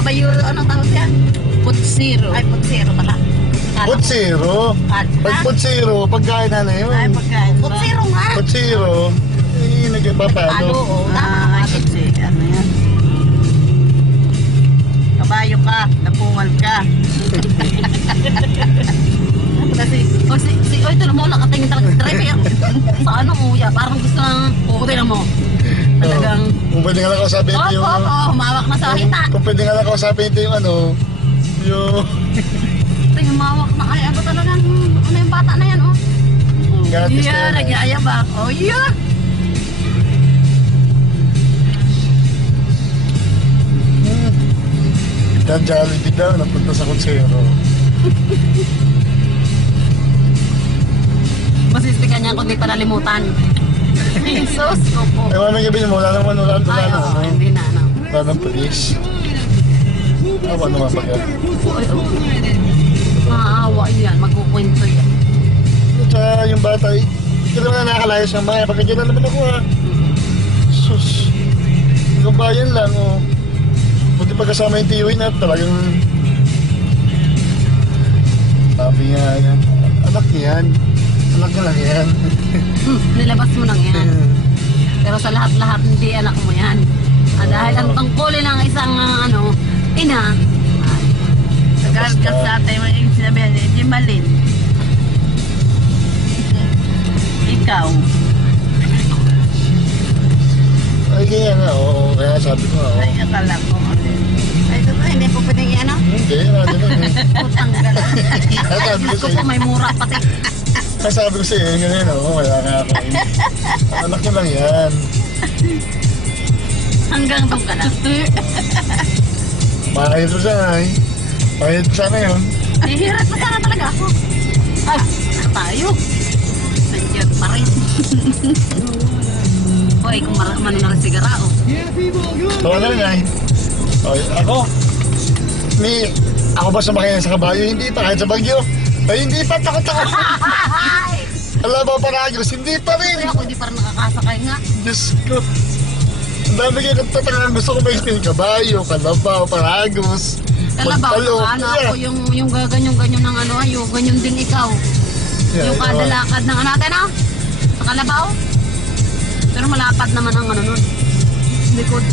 Kabayuro, anong tawag yan? Putsiro. Ay, putsiro pala. Putsiro? Pag putsiro, pagkain na yun. Ay, pagkain. Putsiro nga. Putsiro? Eh, nagpapalo. Oo. Tama ka. Ano yan? Kabayo ka, napungal ka. Kasi, oy, ito mo, nakatingin talaga sa driver. Sa ano, kuya, parang gusto nang pukutin mo. Talagang... Kung pwede nga lang kausapin ito yung... humawak na sa hita. Kung pwede nga lang kausapin ito yung ano, yung... Ito yung humawak na kaya. Ano talagang, ano yung bata na yan, oh. Gatis na Yeah, yan. nagyayabak. Oh, yeah. Dan Jollibee daw, napunta sa konsero. Masistika niya kung di pa nalimutan. Jesus ko po. Eh, mamay gabi mo, wala naman, wala Ay, naman, oo, ano? hindi na, ano. Wala ng polis. Awa naman ba yan? Ay, oo. Maawa yan, magkukwento yan. Tsaka yung bata, hindi naman na nakalayas ng bahay. Pagka dyan na naman ako ha. Sus. Yung bayan lang, oh. Buti pagkasama yung tiyoy na talagang... Sabi nga yan. Anak niyan. Anak niya lang yan. Nilabas mo lang yan. Pero sa lahat-lahat, hindi anak mo yan. Dahil ang tungkulin ng isang, ina. Nagkargas sa atay mo yung sinabihan niya, hindi malin. Ikaw. Ay, kaya nga, oo. Kaya sabi ko, oo. Ay, akala ko malin. Ay, ito hindi po pwedeng yan, Hindi, ano nun eh. Putang gala. Sabi ko Gusto sa'yo. ko may mura pati. Sabi ko sa'yo, ganyan, oo. Wala nga ako. Anak niya lang yan. Hanggang doon ka na. Mahal ko siya nga eh. Mahal ko sana yun. Hihirat pa sana talaga ako. Ay, tayo. Nandiyan pa rin. Hoy, kung mano na rin sigara, oh. Tawa na rin ay. Okay, ako ba sumakay sa kabayo? Hindi pa, kahit sa bagyo. Ay, hindi pa, takot-takot. Alam mo, Paragos, hindi pa rin. Ako hindi pa rin nakakasakay nga. Diyos ko. Ang dami kayo nagtatangan. Gusto ko ma-explain kabayo, kalabaw, Paragos. Kalabaw, magtalo. ako yung gaganyan-ganyan ng yung ganyan din ikaw. Yeah, Yung kada lakad ng natin, sa kalabaw. Pero malapad naman ang nun. Likod.